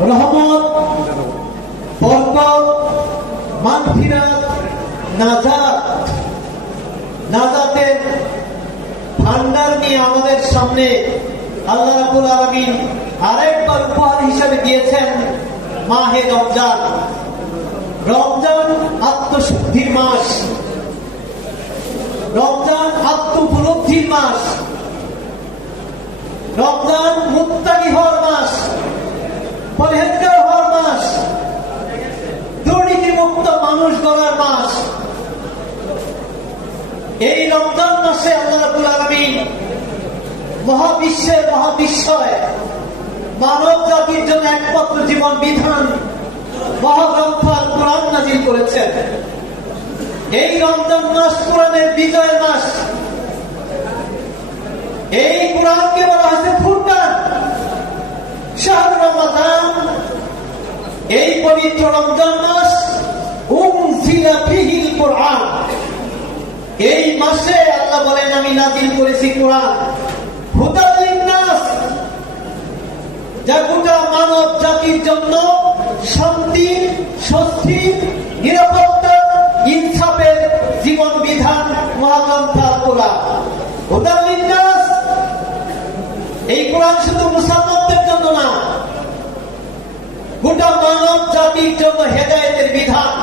রহমত, বরকত, মাগফিরাত, নাজাতের ভান্ডার নিয়ে আমাদের সামনে আল্লাহ রাব্বুল আলামিন আরেকবার উপহার হিসেবে দিয়েছেন মাহে রমজান। রমজান আত্মশুদ্ধির মাস, রমজান আত্ম উপলব্ধির মাস, রমজান মুত্তাকি হওয়ার মাস, পরহেজগার হওয়ার মাস, দুর্নীতি মুক্ত মানুষ গড়ার মাস। এই রমজান মাসে আল্লাহ রাব্বুল আলামিন মহাবিশ্বয় মানব জাতির জন্য একমাত্র জীবন বিধান মহাগ্রন্থ আল কোরআন নাযিল করেছেন। এই রমজান মাস কোরআনের বিজয়ের মাস। এই কোরআনকে বলা হয়েছে ফুরকান, শাহরু রমাদান। এই পবিত্র রমজান মাস উনজিলা ফীহিল কোরআন। এই মাসে আল্লাহ বলেন আমি নাযিল করেছি কোরআন হুদাল লিন্নাস, যা গোটা মানব জাতির জন্য শান্তি, স্বস্তি, নিরাপত্তা, ইনসাফের জীবন বিধান মহাগ্রন্থ আল কোরআন। হুদাল লিন্নাস, এই কোরআন শুধু মুসলমানদের জন্য না, গোটা মানব জাতির জন্য হেদায়েতের বিধান।